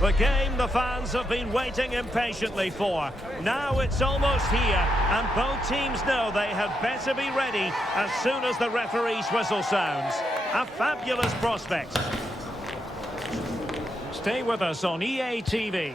The game the fans have been waiting impatiently for. Now it's almost here, and both teams know they had better be ready as soon as the referee's whistle sounds. A fabulous prospect. Stay with us on EA TV.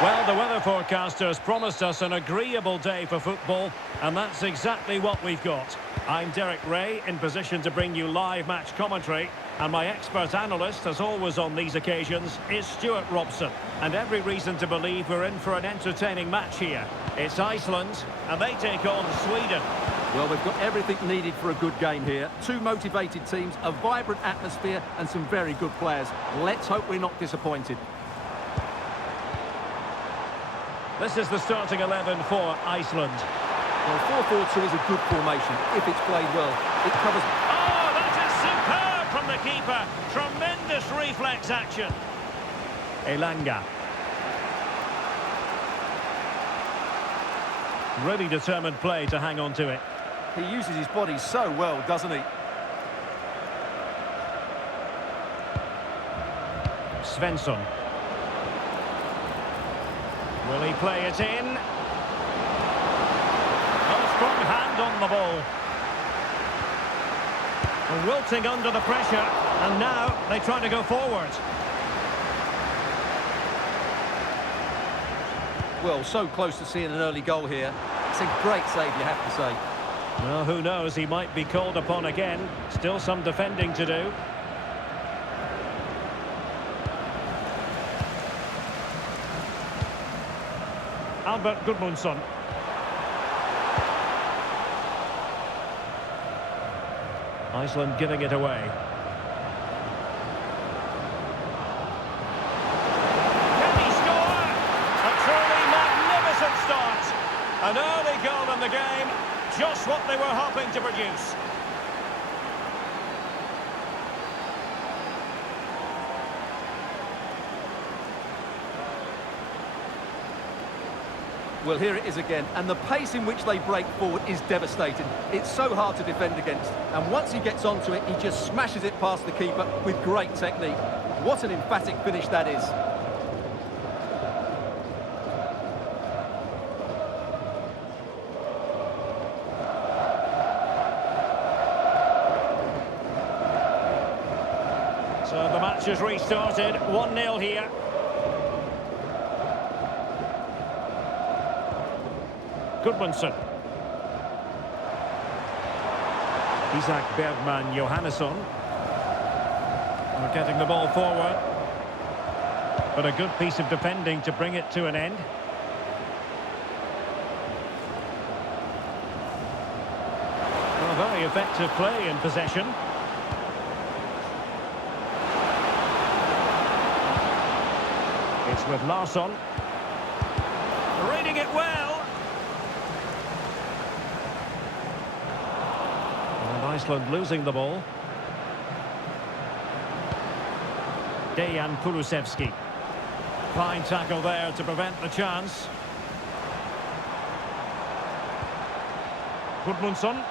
Well, the weather forecasters promised us an agreeable day for football, and that's exactly what we've got. I'm Derek Ray, in position to bring you live match commentary, and my expert analyst, as always on these occasions, is Stuart Robson. And every reason to believe we're in for an entertaining match here. It's Iceland, and they take on Sweden. Well, we've got everything needed for a good game here. Two motivated teams, a vibrant atmosphere, and some very good players. Let's hope we're not disappointed. This is the starting 11 for Iceland. Well, 4-4-2 is a good formation if it's played well. It covers... Oh, that is superb from the keeper. Tremendous reflex action. Elanga. Really determined play to hang on to it. He uses his body so well, doesn't he? Svensson. Will he play it in? A strong hand on the ball. Wilting under the pressure, and now they try to go forward. Well, so close to seeing an early goal here. It's a great save, you have to say. Well, who knows, he might be called upon again. Still some defending to do. Albert Gudmundsson. Iceland giving it away. Can he score? A truly magnificent start. An early goal in the game, just what they were hoping to produce. Well, here it is again, and the pace in which they break forward is devastating. It's so hard to defend against, and once he gets onto it, he just smashes it past the keeper with great technique. What an emphatic finish that is. So the match has restarted, 1-0 here. Gudmundsson. Isak Bergman Johannesson. We're getting the ball forward. But a good piece of defending to bring it to an end. Well, very effective play in possession. It's with Larsson. Reading it well. Iceland losing the ball. Dejan Kulusevski. Fine tackle there to prevent the chance. Gudmundsson.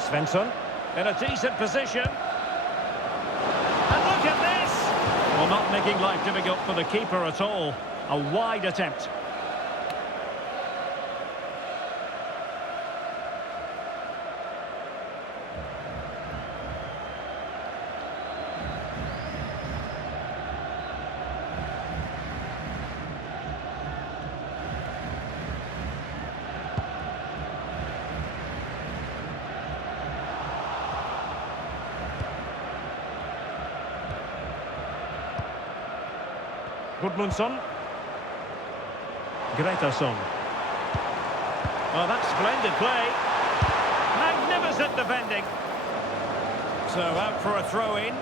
Svensson in a decent position. And look at this! Well, not making life difficult for the keeper at all. A wide attempt. Gudmundsson. Gretarsson. Oh, that's splendid play. Magnificent defending. So out for a throw-in.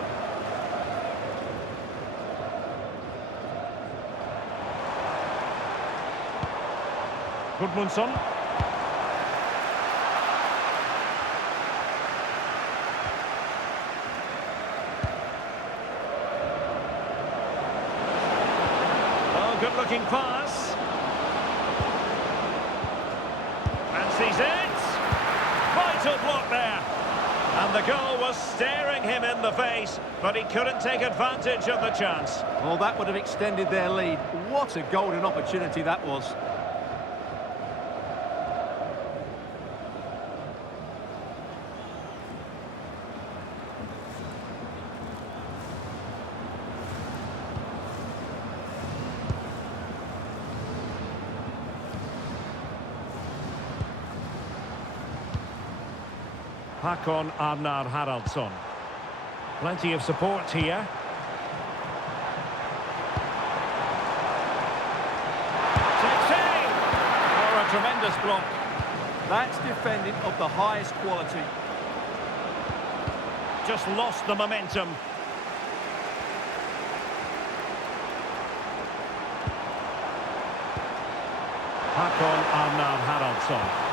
Gudmundsson. Oh, good-looking pass. it! Vital block there. And the goal was staring him in the face, but he couldn't take advantage of the chance. Well, that would have extended their lead. What a golden opportunity that was. Håkon Arnar Haraldsson. Plenty of support here. Takes aim! Oh, a tremendous block. That's defending of the highest quality. Just lost the momentum. Håkon Arnar Haraldsson.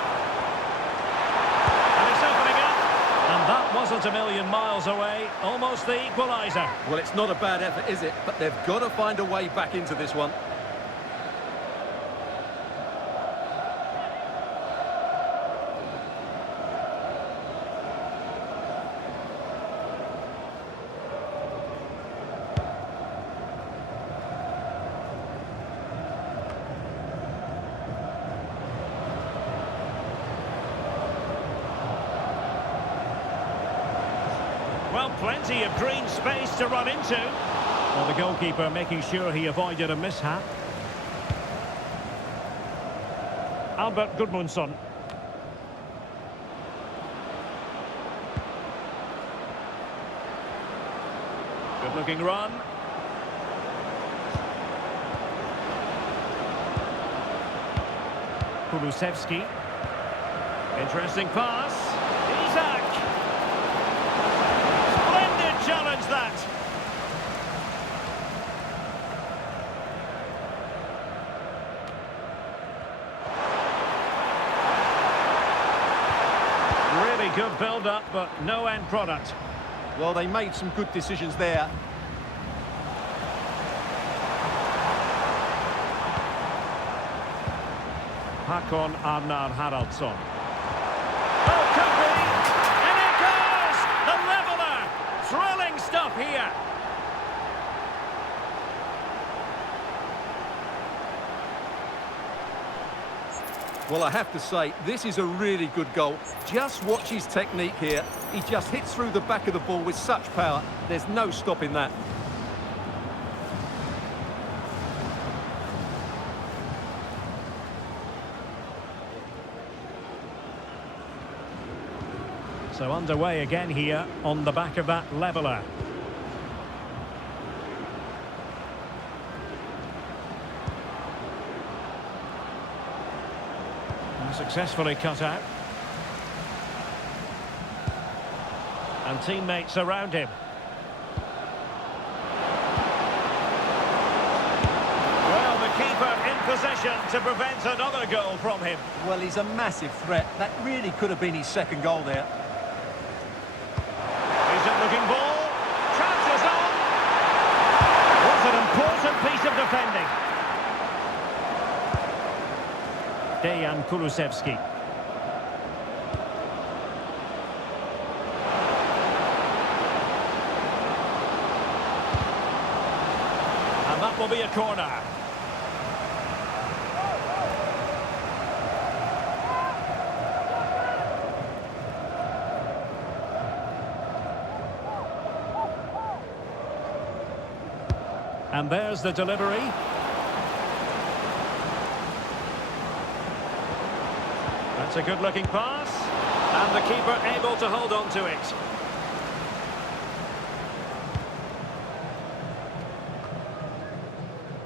And that wasn't a million miles away, almost the equaliser. Well, it's not a bad effort, is it? But they've got to find a way back into this one. Well, plenty of green space to run into. Well, the goalkeeper making sure he avoided a mishap. Albert Gudmundsson. Good-looking run. Kulusevski. Interesting pass. Isak. Challenge that. Really good build-up, but no end product. Well, they made some good decisions there. Håkon Arnar Haraldsson. Oh, could be! And it goes! The leveller! Thrilling stuff here. Well, I have to say, this is a really good goal. Just watch his technique here. He just hits through the back of the ball with such power. There's no stopping that. So underway again here on the back of that leveller. Successfully cut out. And teammates around him. Well, the keeper in possession to prevent another goal from him. Well, he's a massive threat. That really could have been his second goal there. Looking ball, trounces on. What an important piece of defending. Dejan Kulusevski. And that will be a corner. And there's the delivery. That's a good-looking pass. And the keeper able to hold on to it.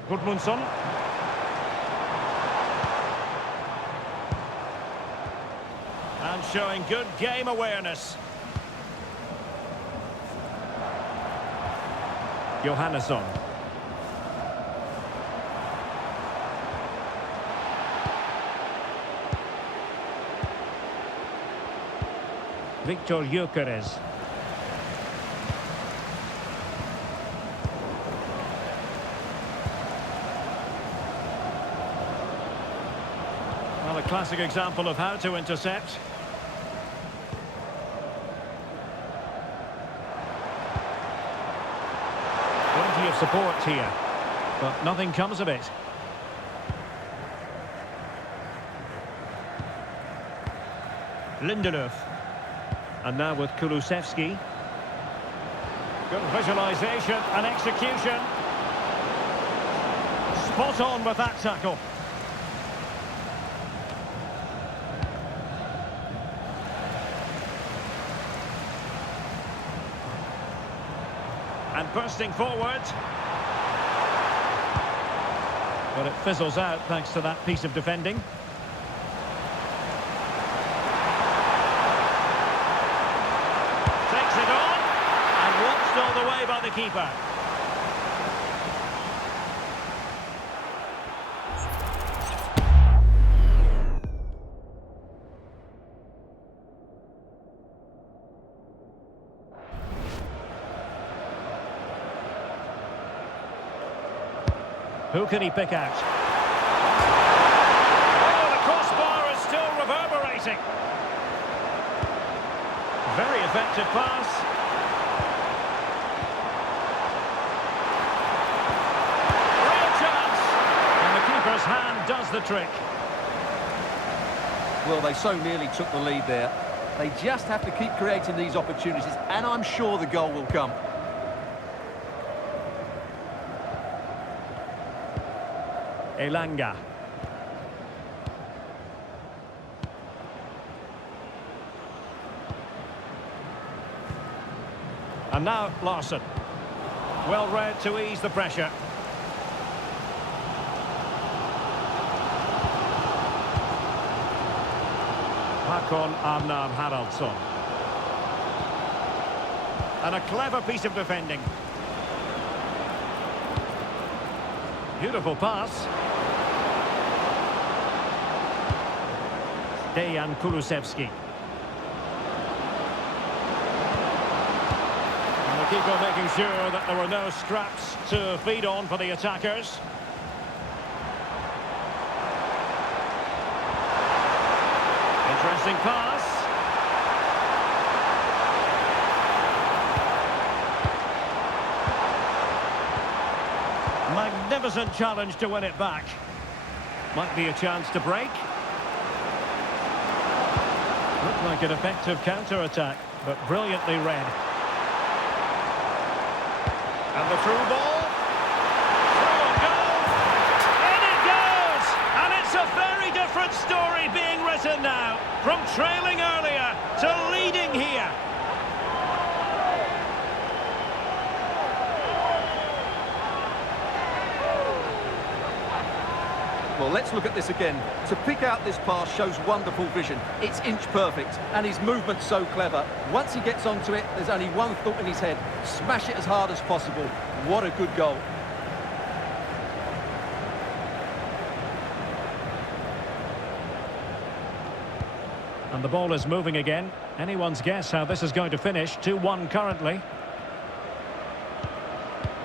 Gudmundsson. And showing good game awareness. Johannesson. Victor Gyökeres. Well, a a classic example of how to intercept. Plenty of support here, but nothing comes of it. Lindelöf. And now with Kulusevski. Good visualisation and execution. Spot on with that tackle. And bursting forward. But it fizzles out thanks to that piece of defending. Takes it on and watched all the way by the keeper. Who can he pick out? Oh, the crossbar is still reverberating. Very effective pass. Real chance. And the keeper's hand does the trick. Well, they so nearly took the lead there. They just have to keep creating these opportunities, and I'm sure the goal will come. Elanga. And now Larsson. Well read to ease the pressure. Hakon Arnar Haraldsson. And a clever piece of defending. Beautiful pass. Dejan Kulusevski. And the keeper making sure that there were no straps to feed on for the attackers. Interesting pass. Magnificent challenge to win it back. Might be a chance to break. Looked like an effective counter-attack, but brilliantly read. And the through ball. Through and goal. In it goes! And it's a very different story being written now. From trailing earlier to leading here. Well, let's look at this again. To pick out this pass shows wonderful vision. It's inch perfect, and his movement's so clever. Once he gets onto it, there's only one thought in his head. Smash it as hard as possible. What a good goal. And the ball is moving again. Anyone's guess how this is going to finish. 2-1 currently.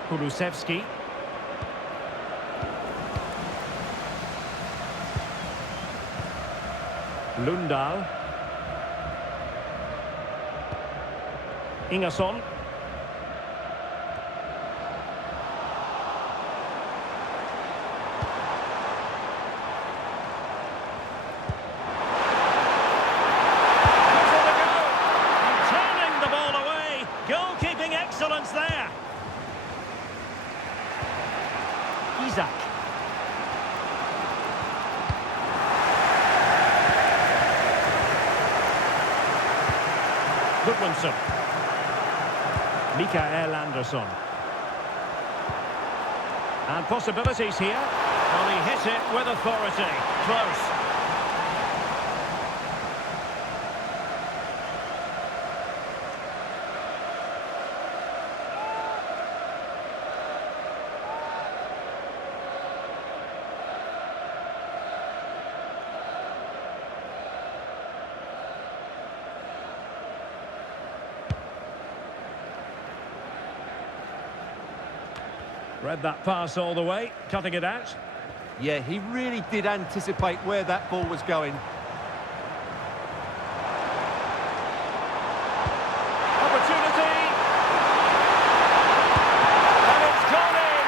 Kulusevski. Lundahl. Ingersson. Turning the ball away. Goalkeeping excellence there. Isak. Goodmanson. Mikael Andersson. And possibilities here. Well, he hit it with authority. Close. Read that pass all the way, cutting it out. Yeah, he really did anticipate where that ball was going. Opportunity! And it's gone in!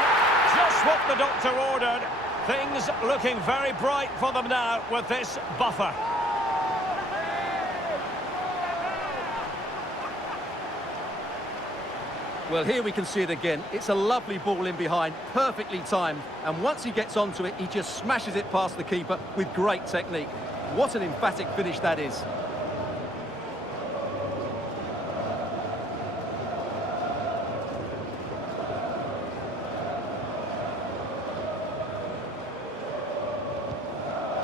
Just what the doctor ordered. Things looking very bright for them now with this buffer. Well, here we can see it again. It's a lovely ball in behind, perfectly timed. And once he gets onto it, he just smashes it past the keeper with great technique. What an emphatic finish that is.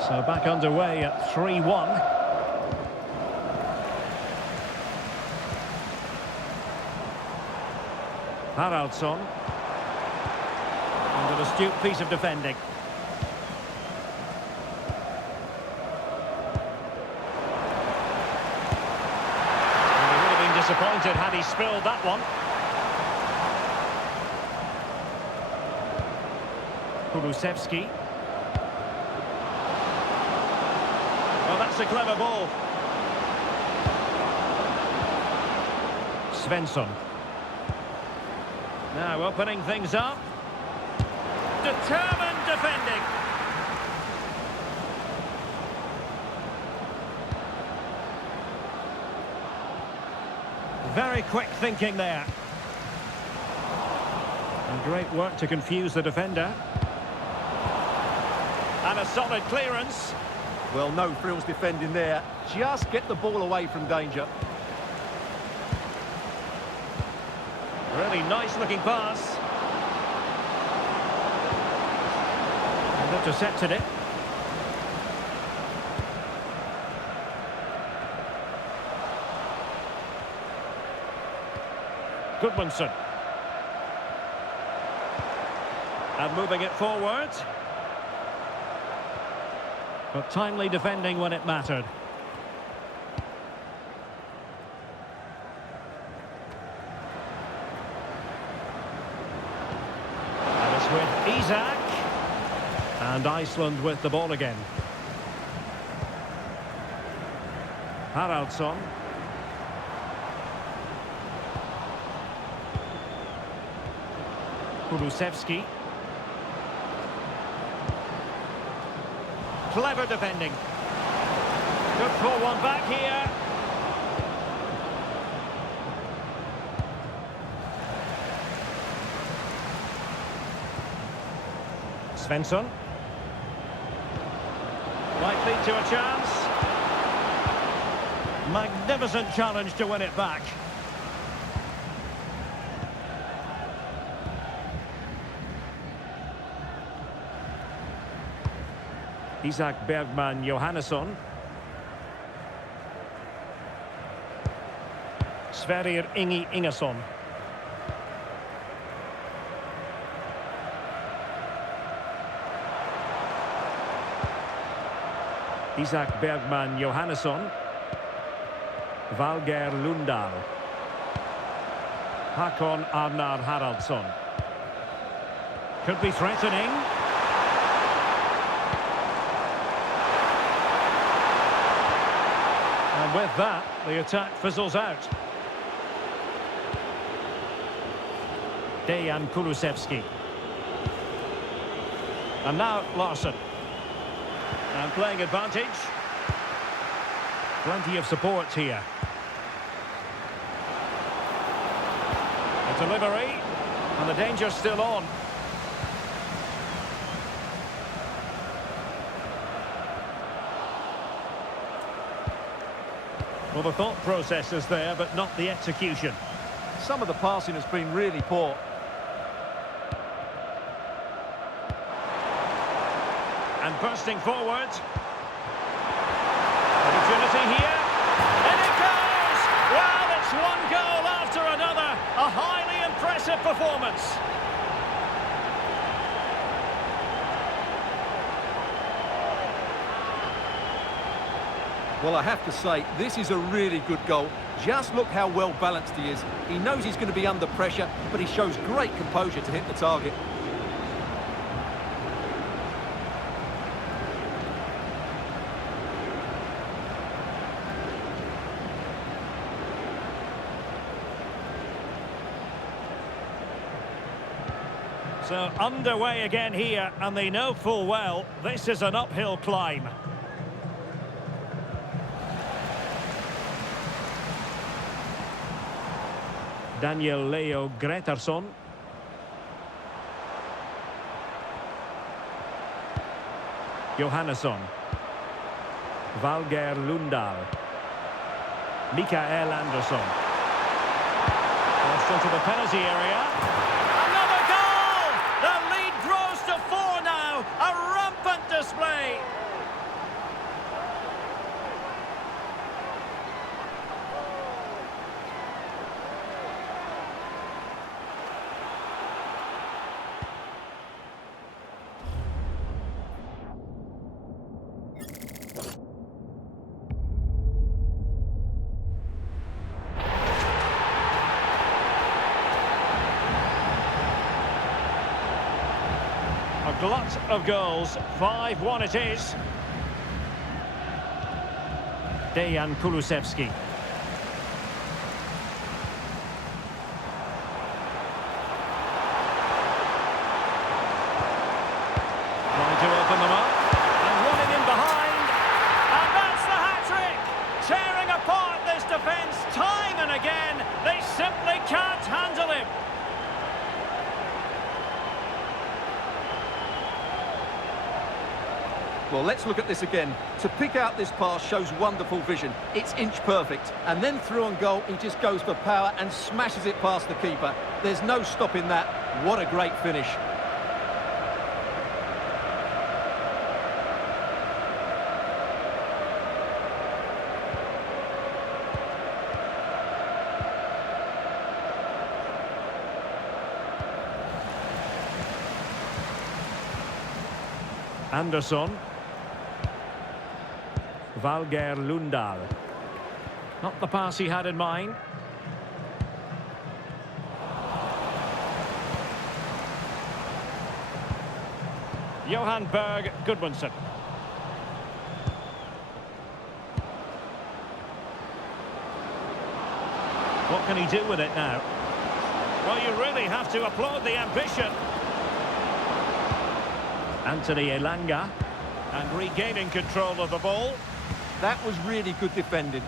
So back underway at 3-1. Haraldsson. And an astute piece of defending. And he would have been disappointed had he spilled that one. Kulusevski. Well, that's a clever ball. Svensson. Now opening things up. Determined defending. Very quick thinking there. And great work to confuse the defender. And a solid clearance. Well, no frills defending there. Just get the ball away from danger. Really nice looking pass. And intercepted it. Goodmanson. And moving it forward. But timely defending when it mattered. With Isak, and Iceland with the ball again. Haraldsson. Kulusevski. Clever defending. Good for one back here. Svensson. Might lead to a chance. Magnificent challenge to win it back. Isak Bergman Johannesson. Sverrir Ingi Ingesson. Isak Bergman Johannesson. Valger Lundahl. Hakon Arnar Haraldsson. Could be threatening. And with that, the attack fizzles out. Dejan Kulusevski. And now Larsson. And playing advantage. Plenty of support here. A delivery. And the danger's still on. Well, the thought process is there, but not the execution. Some of the passing has been really poor. And bursting forward. Opportunity here. And it goes! Well, it's one goal after another. A highly impressive performance. Well, I have to say, this is a really good goal. Just look how well balanced he is. He knows he's going to be under pressure, but he shows great composure to hit the target. So underway again here, and they know full well this is an uphill climb. Daniel Leo Gretarsson. Johannesson. Valger Lundahl. Mikael Andersson. Crossed into the penalty area. Another goal! The lead grows to 4 now. A rampant display. A glut of goals, 5-1 it is. Dejan Kulusevski. Trying to open them up, and running in behind. And that's the hat-trick! Tearing apart this defence time and again. They simply can't handle him. Well, let's look at this again. To pick out this pass shows wonderful vision. It's inch perfect. And then through on goal, he just goes for power and smashes it past the keeper. There's no stopping that. What a great finish. Andersson. Valger Lundahl. Not the pass he had in mind. Johan Berg Gudmundsson. What can he do with it now? Well, you really have to applaud the ambition. Anthony Elanga. And regaining control of the ball. That was really good defending.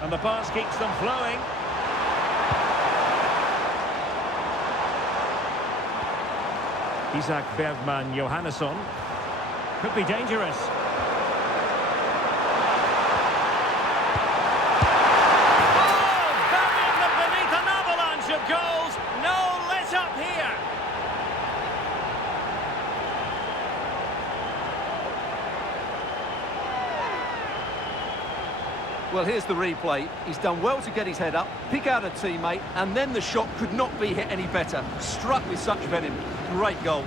And the pass keeps them flowing. Isaac Bergman Johannesson. Could be dangerous. Oh! Burying them beneath an avalanche of goals. No let-up here. Well, here's the replay. He's done well to get his head up, pick out a teammate, and then the shot could not be hit any better. Struck with such venom. Great goal.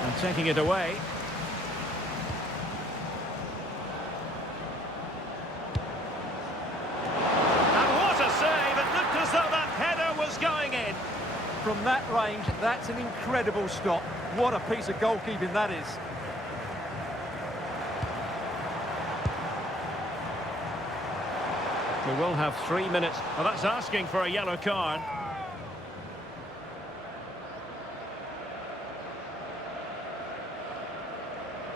And taking it away. And what a save! It looked as though that header was going in. From that range, that's an incredible stop. What a piece of goalkeeping that is. We will have 3 minutes. Well, that's asking for a yellow card.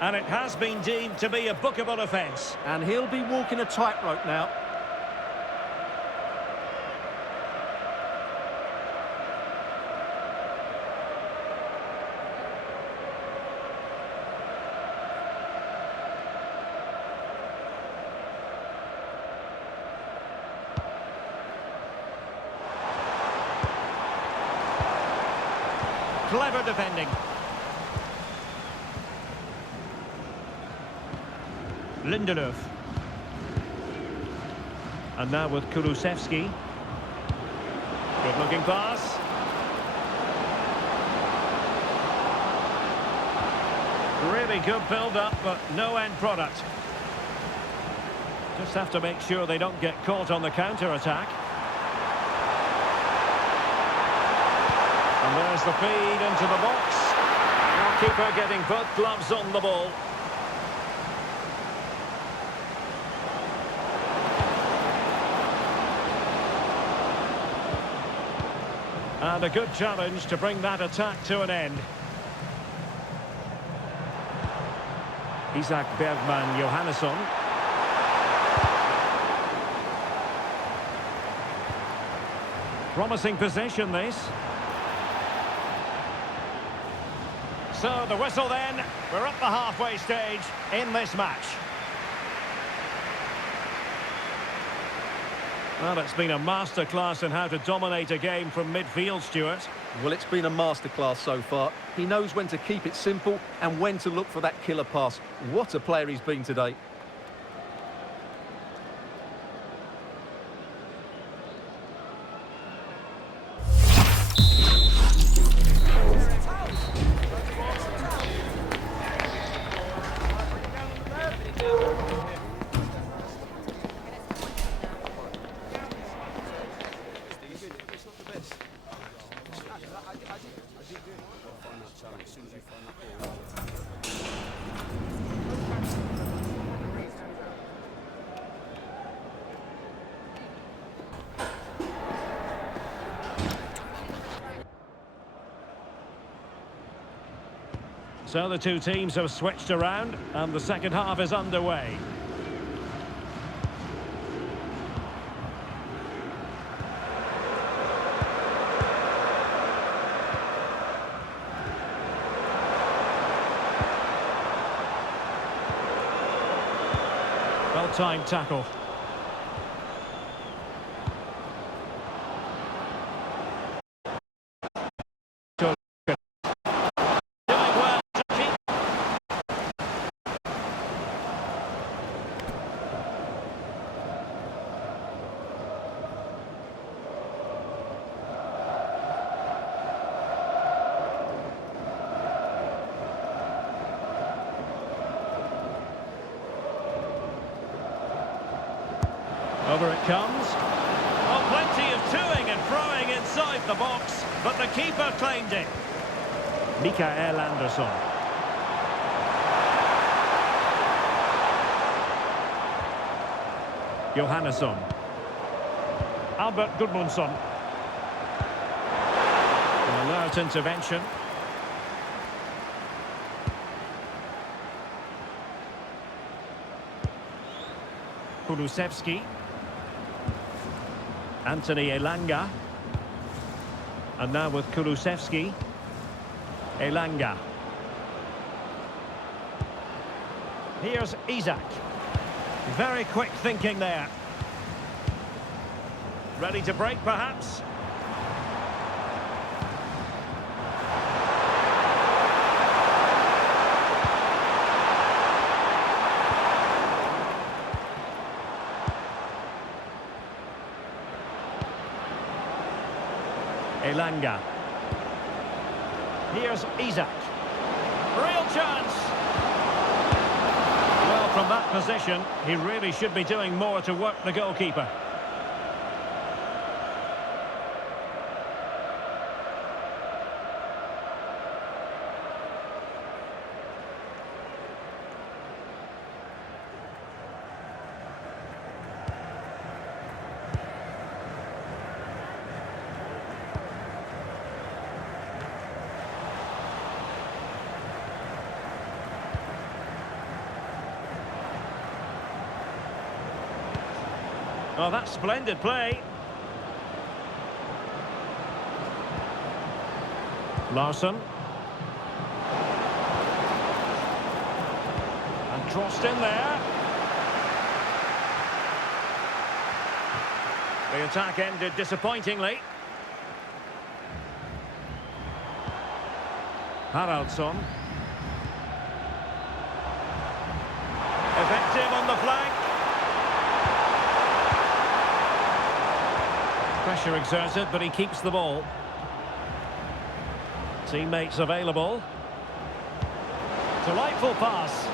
And it has been deemed to be a bookable offence. And he'll be walking a tightrope now. Clever defending. Lindelöf. And now with Kulusevski. Good looking pass. Really good build up, but no end product. Just have to make sure they don't get caught on the counter-attack. And there's the feed into the box. Now keeper getting both gloves on the ball. And a good challenge to bring that attack to an end. Isak Bergman Johannesson. Promising possession, this. So the whistle then. We're at the halfway stage in this match. Well, it's been a masterclass in how to dominate a game from midfield, Stuart. Well, it's been a masterclass so far. He knows when to keep it simple and when to look for that killer pass. What a player he's been today. So the two teams have switched around and the second half is underway. Well-timed tackle. Over it comes. Well, plenty of toing and throwing inside the box, but the keeper claimed it. Mikael Andersson. Johannesson. Albert Gudmundsson. An alert intervention. Kulusevski. Anthony Elanga. And now with Kulusevski. Elanga. Here's Isak. Very quick thinking there. Ready to break, perhaps? Elanga. Here's Isak. Real chance! Well, from that position, he really should be doing more to work the goalkeeper. Well, that's splendid play. Larsson. And crossed in there. The attack ended disappointingly. Haraldsson. Effective on the flank. Pressure exerted, but he keeps the ball. Teammates available. Delightful pass.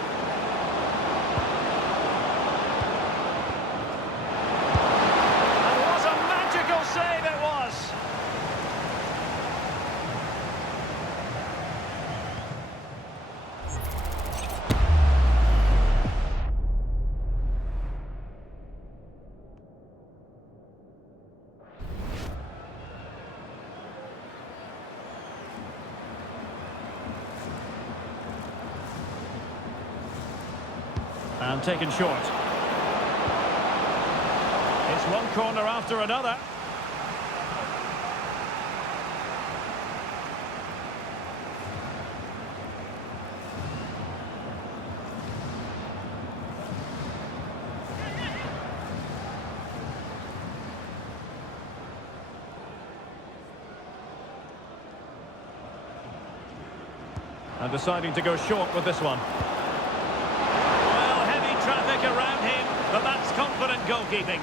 And taken short. It's one corner after another. And deciding to go short with this one. Well, heavy traffic around him, but that's confident goalkeeping.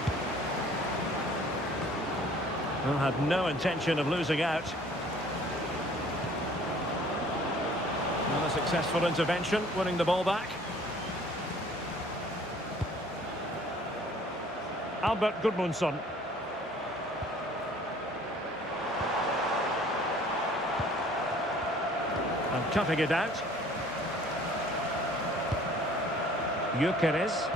Well, had no intention of losing out. Well, a successful intervention, winning the ball back. Albert Gudmundsson. And cutting it out. Gyökeres.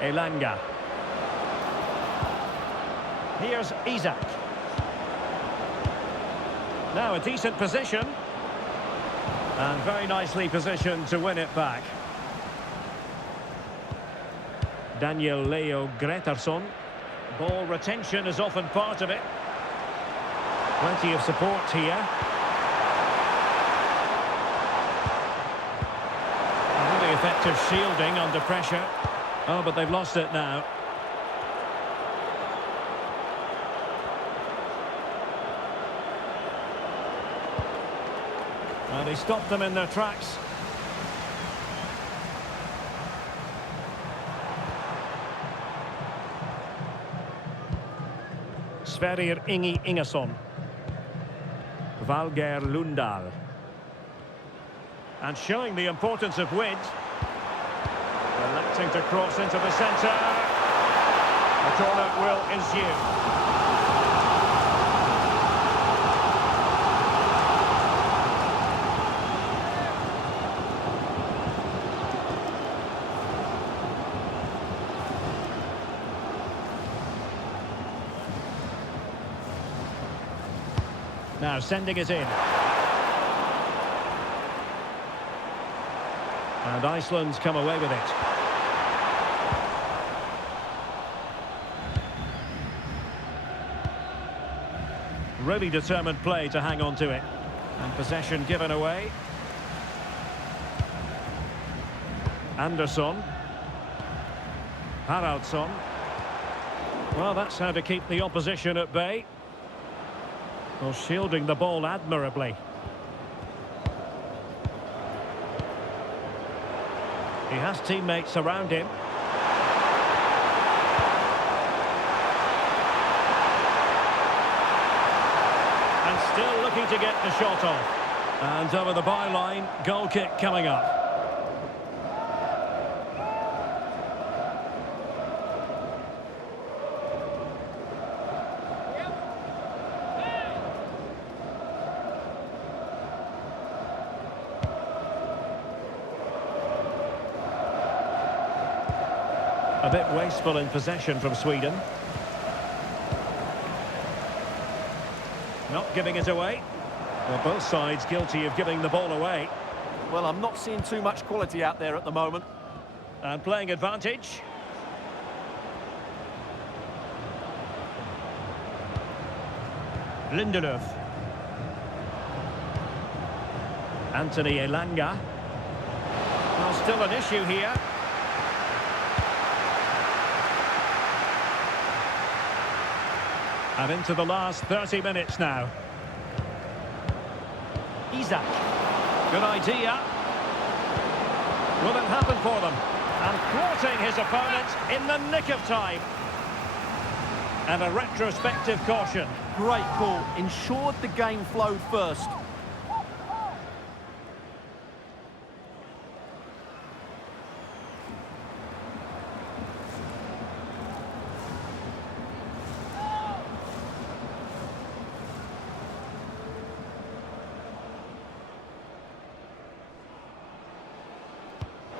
Elanga. Here's Isak. Now a decent position. And very nicely positioned to win it back. Daniel Leo Gretarsson. Ball retention is often part of it. Plenty of support here. Really effective shielding under pressure. Oh, but they've lost it now. Well, they stopped them in their tracks. Sverrir Ingi Ingesson. Valgeir Lundahl. And showing the importance of width. Electing to cross into the centre. The corner will ensue. Now sending it in. And Iceland's come away with it. Really determined play to hang on to it. And possession given away. Andersson. Haraldsson. Well, that's how to keep the opposition at bay. Well, shielding the ball admirably. He has teammates around him. And still looking to get the shot off. And over the byline, goal kick coming up. A bit wasteful in possession from Sweden. Not giving it away. Well, both sides guilty of giving the ball away. Well, I'm not seeing too much quality out there at the moment. And playing advantage. Lindelöf. Anthony Elanga. Well, still an issue here. And into the last 30 minutes now. Isak. Good idea. Will it happen for them? And thwarting his opponent in the nick of time. And a retrospective caution. Great call. Ensured the game flowed first.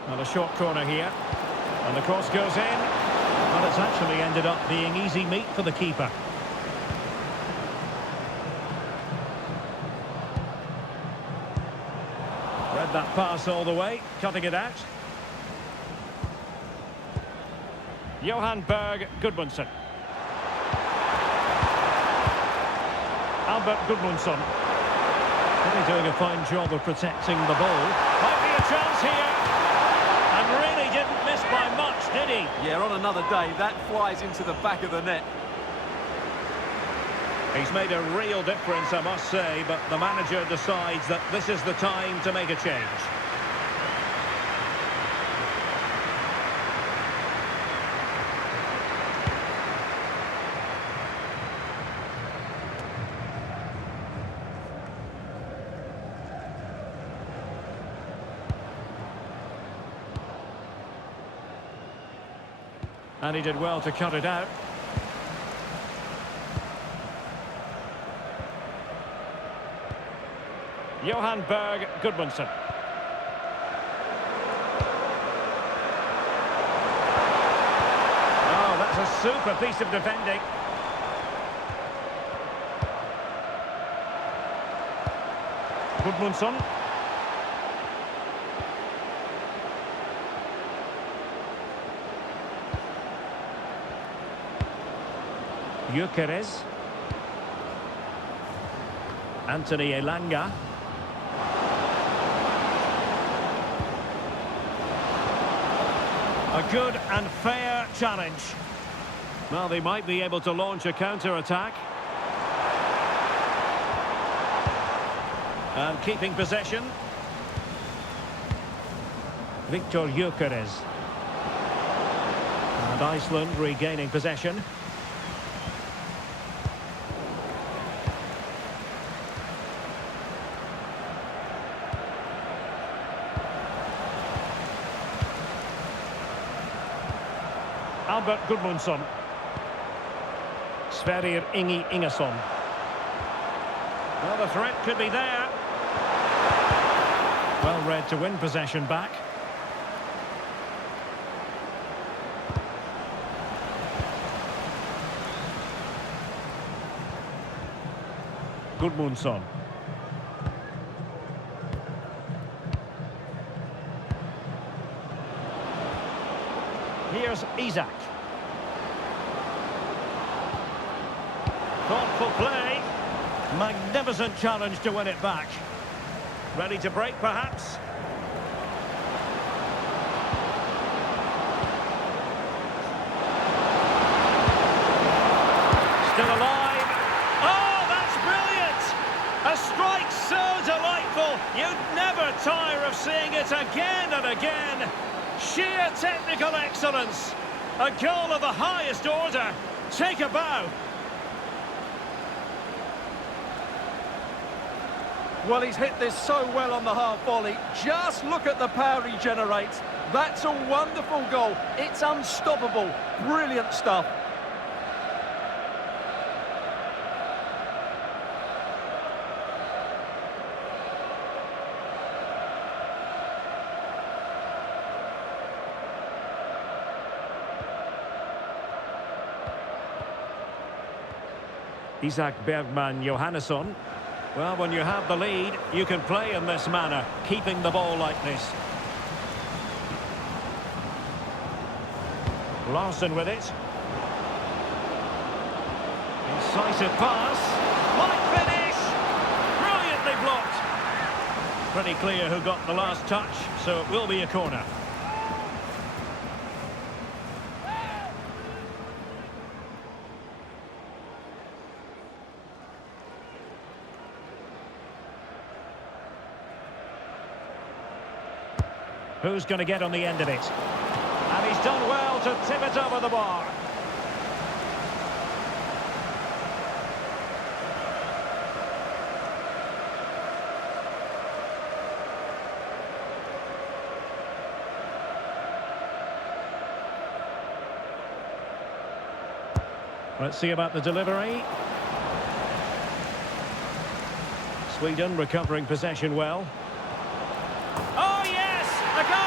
Well, a short corner here. And the cross goes in. Well, it's actually ended up being easy meat for the keeper. Read that pass all the way, cutting it out. Johan Berg Gudmundsson. Albert Gudmundsson. Really doing a fine job of protecting the ball. Might be a chance here. And really didn't miss by much, did he? Yeah, on another day, that flies into the back of the net. He's made a real difference, I must say, but the manager decides that this is the time to make a change. And he did well to cut it out. Johan Berg Gudmundsson. Oh, that's a super piece of defending. Gudmundsson. Gyökeres. Anthony Elanga. A good and fair challenge. Well, they might be able to launch a counter-attack. And keeping possession. Victor Gyökeres. And Iceland regaining possession. Albert Gudmundsson. Sverrir Ingi Ingesson. Well, the threat could be there. Well read to win possession back. Gudmundsson. Here's Isak. Thoughtful play. Magnificent challenge to win it back. Ready to break, perhaps? Still alive. Oh, that's brilliant! A strike so delightful. You'd never tire of seeing it again and again. Sheer technical excellence. A goal of the highest order. Take a bow. Well, he's hit this so well on the half volley. Just look at the power he generates. That's a wonderful goal. It's unstoppable. Brilliant stuff. Isak Bergman Johannesson. Well, when you have the lead, you can play in this manner, keeping the ball like this. Larson with it. Incisive pass. Might finish! Brilliantly blocked. Pretty clear who got the last touch, so it will be a corner. Who's going to get on the end of it? And he's done well to tip it over the bar. Let's see about the delivery. Sweden recovering possession well. Oh, yes! A goal!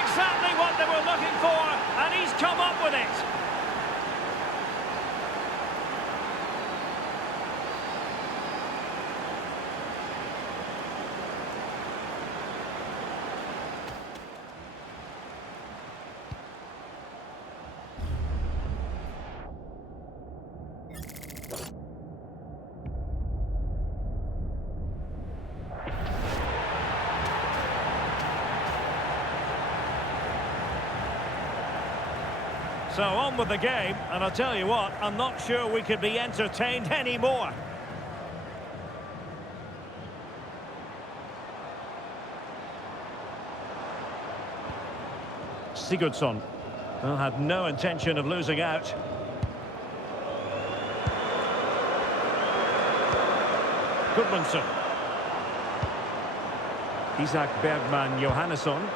Exactly what they were looking for, and he's come up with it. So on with the game, and I'll tell you what, I'm not sure we could be entertained anymore. Sigurdsson. Well, had no intention of losing out. Gudmundsson. Isak Bergman Johannesson.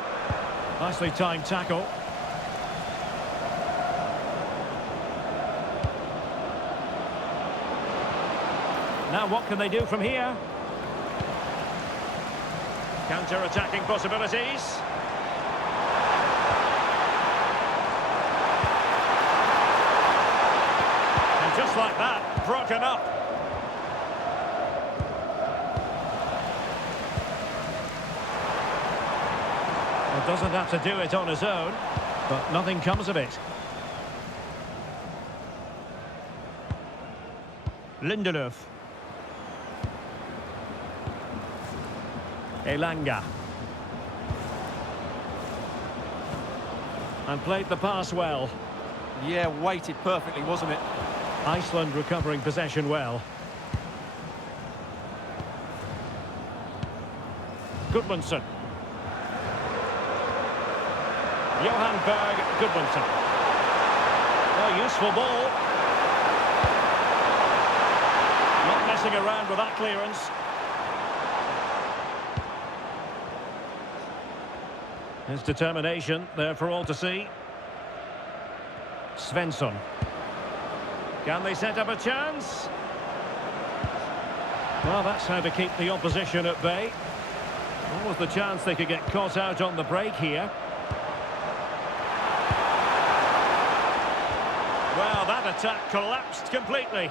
Nicely timed tackle. Now what can they do from here? Counter-attacking possibilities. And just like that, broken up. Well, doesn't have to do it on his own, but nothing comes of it. Lindelöf. Elanga. And played the pass well. Yeah, weighted perfectly, wasn't it? Iceland recovering possession well. Gudmundsson. Johan Berg Gudmundsson. Oh, useful ball. Not messing around with that clearance. His determination there for all to see. Svensson. Can they set up a chance? Well, that's how to keep the opposition at bay. What was the chance they could get caught out on the break here? Well, that attack collapsed completely.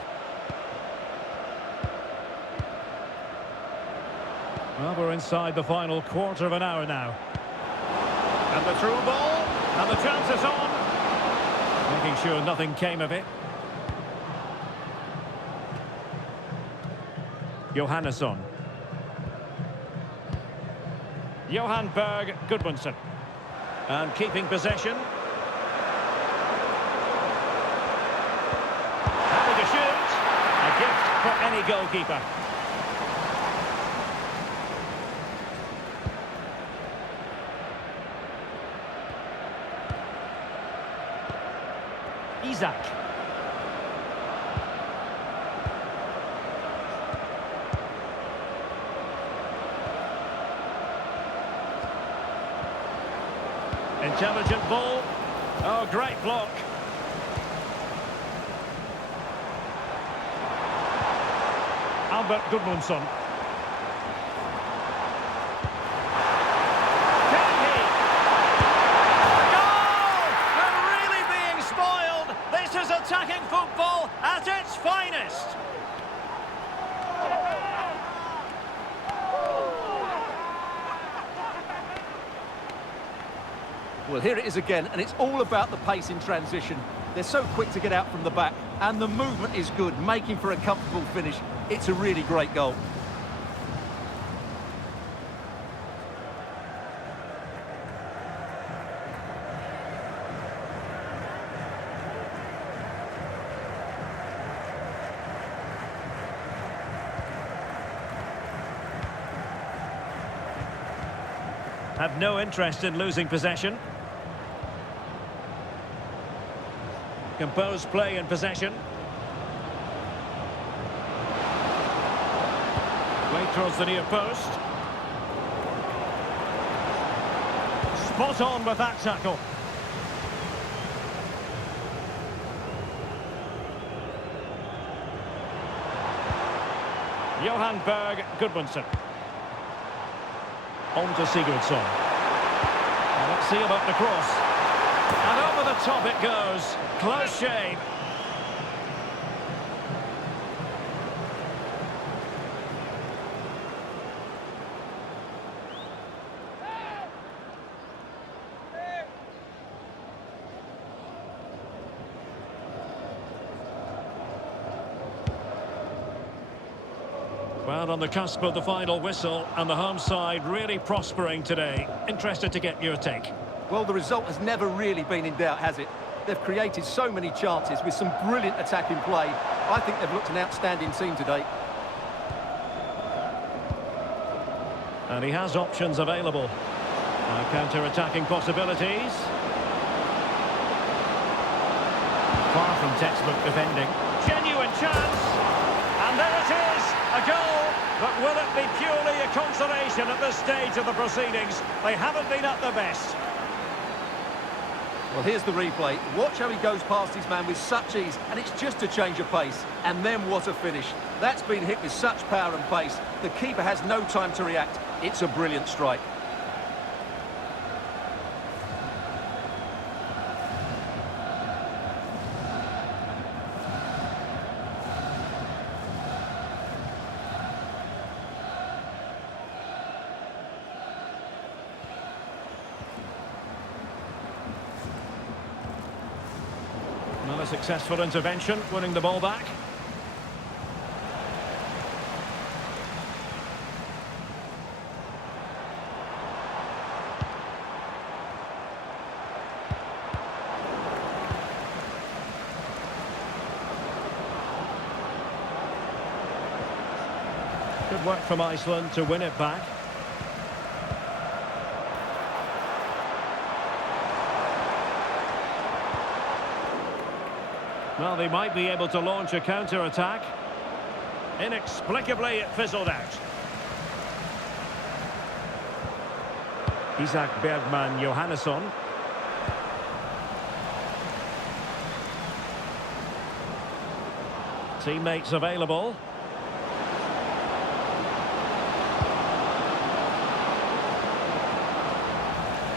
Well, we're inside the final quarter of an hour now. And the through ball, and the chance is on. Making sure nothing came of it. Johannesson. Johan Berg Gudmundsson. And keeping possession. Having a shoot. A gift for any goalkeeper. Isak. Intelligent ball. Oh, great block. Albert Gudmundsson. Attacking football at its finest. Well, here it is again, and it's all about the pace in transition. They're so quick to get out from the back, and the movement is good, making for a comfortable finish. It's a really great goal. Have no interest in losing possession. Composed play in possession. Way towards the near post. Spot on with that tackle. Johan Berg Gudmundsson. On to Sigurdsson. Well, let's see about the cross. And over the top it goes. Close shave. Well, on the cusp of the final whistle, and the home side really prospering today. Interested to get your take. Well, the result has never really been in doubt, has it? They've created so many chances with some brilliant attacking play. I think they've looked an outstanding team today. And he has options available. Now counter-attacking possibilities. Far from textbook defending. Genuine chance. And there it is, a goal. But will it be purely a consolation at this stage of the proceedings? They haven't been at their best. Well, here's the replay. Watch how he goes past his man with such ease, and it's just a change of pace. And then what a finish. That's been hit with such power and pace. The keeper has no time to react. It's a brilliant strike. Another successful intervention, winning the ball back. Good work from Iceland to win it back. Well, they might be able to launch a counter-attack. Inexplicably, it fizzled out. Isak Bergman Johannesson. Teammates available.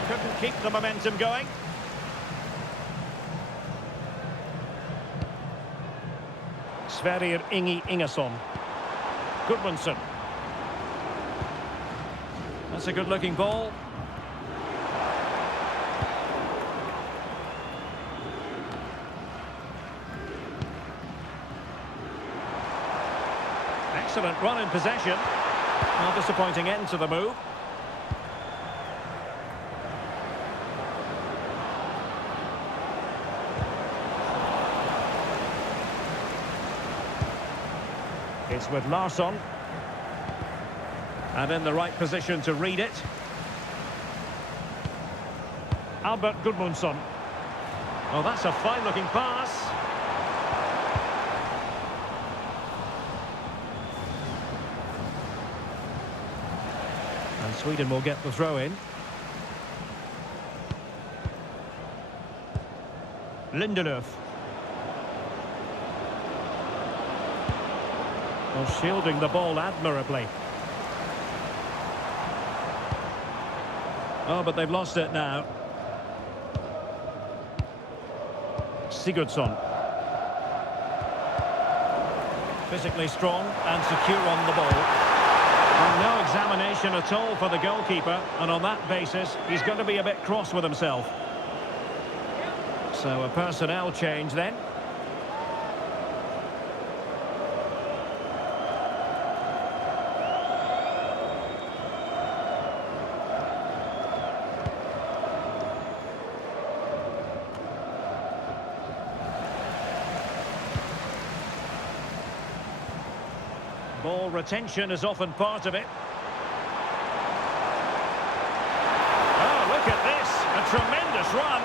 Couldn't keep the momentum going. Sverrir Ingi Ingesson. Gudmundsson. That's a good-looking ball. Excellent run in possession. Not a disappointing end to the move. It's with Larsson. And in the right position to read it. Albert Gudmundsson. Oh, that's a fine-looking pass. And Sweden will get the throw in. Lindelöf. Well, shielding the ball admirably. Oh, but they've lost it now. Sigurdsson. Physically strong and secure on the ball. And no examination at all for the goalkeeper, and on that basis, he's going to be a bit cross with himself. So a personnel change then. Ball retention is often part of it. Oh, look at this. A tremendous run.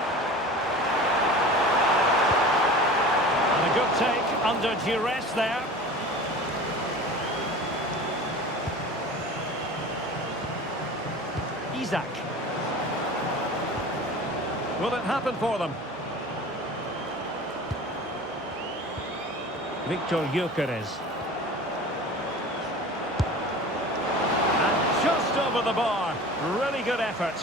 And a good take under duress there. Isak. Will it happen for them? Victor Gyökeres. Just over the bar. Really good effort.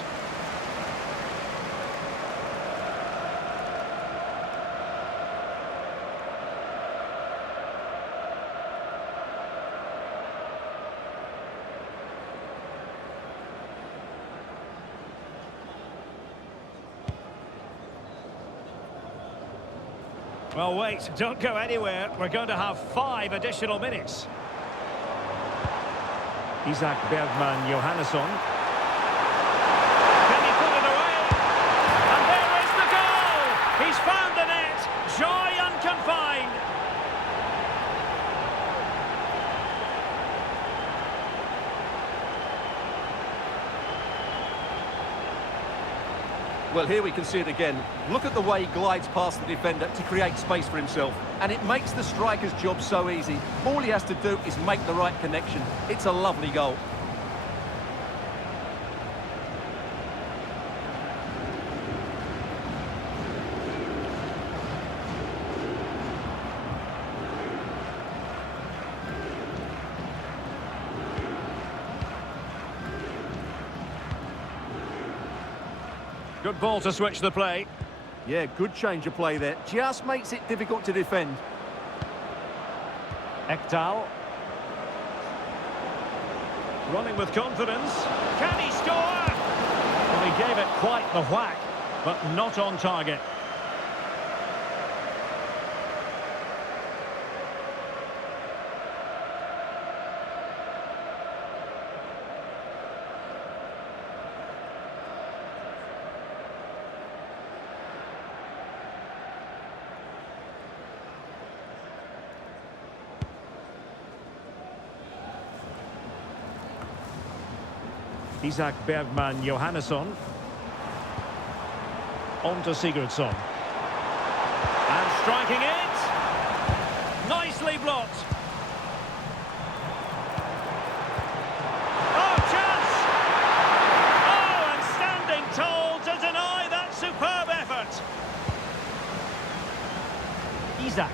Well, wait, don't go anywhere. We're going to have 5 additional minutes. Isak Bergman Johannesson. Can he put it away? And there is the goal! He's found the Well, here we can see it again. Look at the way he glides past the defender to create space for himself. And it makes the striker's job so easy. All he has to do is make the right connection. It's a lovely goal. Good ball to switch the play. Yeah, good change of play there. Just makes it difficult to defend. Ekdal. Running with confidence. Can he score? Well, he gave it quite the whack, but not on target. Isak Bergman Johannesson. On to Sigurdsson. And striking it. Nicely blocked. Oh, chance! Oh, and standing tall to deny that superb effort. Isak.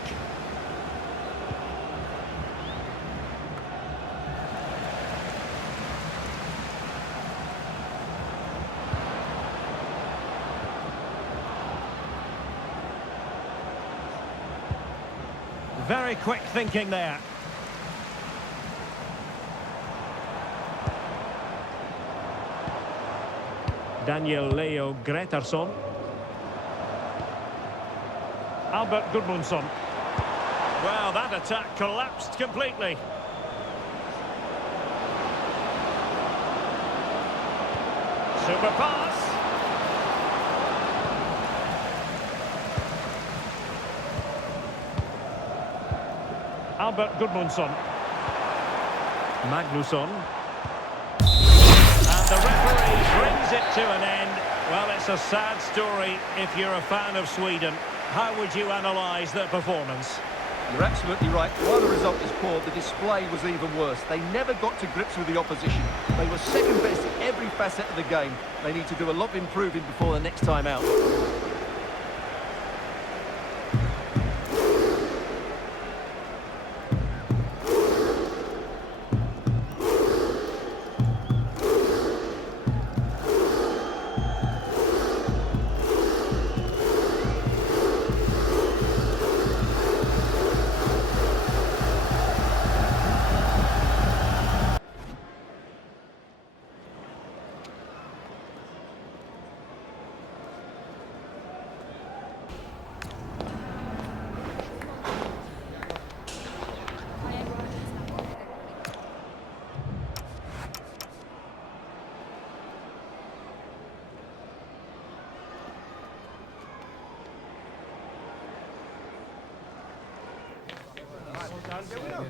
Very quick thinking there. Daniel Leo Gretarsson. Albert Gudmundsson. Well, that attack collapsed completely. Super pass. Albert Gudmundsson. Magnusson. And the referee brings it to an end. Well, it's a sad story if you're a fan of Sweden. How would you analyse their performance? You're absolutely right. While the result is poor, the display was even worse. They never got to grips with the opposition. They were second best in every facet of the game. They need to do a lot of improving before the next time out. Ja, we know.